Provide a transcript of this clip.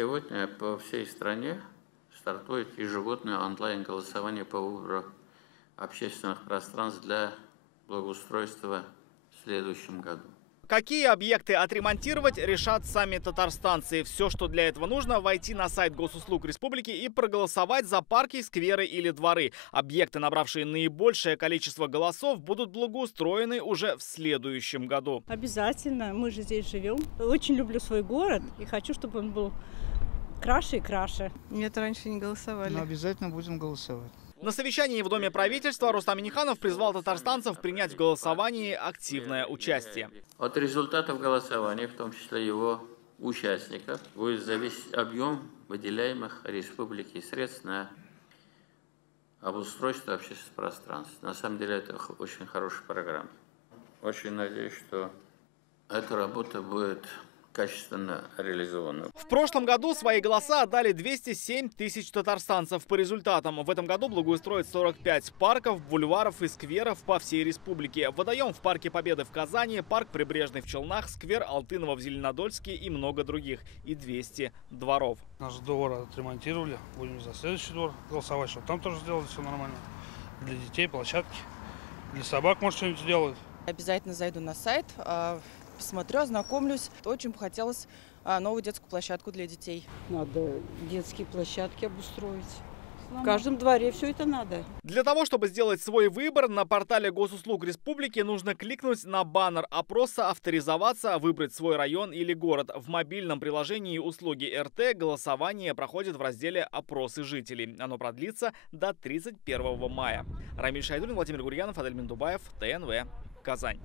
Сегодня по всей стране стартует ежегодное онлайн-голосование по выбору общественных пространств для благоустройства в следующем году. Какие объекты отремонтировать, решат сами татарстанцы. Все, что для этого нужно, войти на сайт Госуслуг Республики и проголосовать за парки, скверы или дворы. Объекты, набравшие наибольшее количество голосов, будут благоустроены уже в следующем году. Обязательно. Мы же здесь живем. Очень люблю свой город и хочу, чтобы он был краше и краше. Нет, раньше не голосовали. Но обязательно будем голосовать. На совещании в Доме правительства Рустам Минниханов призвал татарстанцев принять в голосовании активное участие. От результатов голосования, в том числе его участников, будет зависеть объем выделяемых республике средств на обустройство общественных пространств. На самом деле это очень хорошая программа. Очень надеюсь, что эта работа будет качественно реализовано. В прошлом году свои голоса отдали 207 тысяч татарстанцев. По результатам в этом году благоустроят 45 парков, бульваров и скверов по всей республике. Водоем в Парке Победы в Казани, парк Прибрежный в Челнах, сквер Алтынова в Зеленодольске и много других. И 200 дворов. Наш двор отремонтировали. Будем за следующий двор голосовать, чтобы там тоже сделали все нормально. Для детей площадки, для собак, может, что-нибудь сделают. Обязательно зайду на сайт, посмотрю, ознакомлюсь. Очень бы хотелось новую детскую площадку для детей. Надо детские площадки обустроить. В каждом дворе все это надо. Для того, чтобы сделать свой выбор, на портале Госуслуг Республики нужно кликнуть на баннер опроса, авторизоваться, выбрать свой район или город. В мобильном приложении услуги РТ голосование проходит в разделе «Опросы жителей». Оно продлится до 31 мая. Рамиль Шайдуллин, Владимир Гурьянов, Адель Миндубаев, ТНВ, Казань.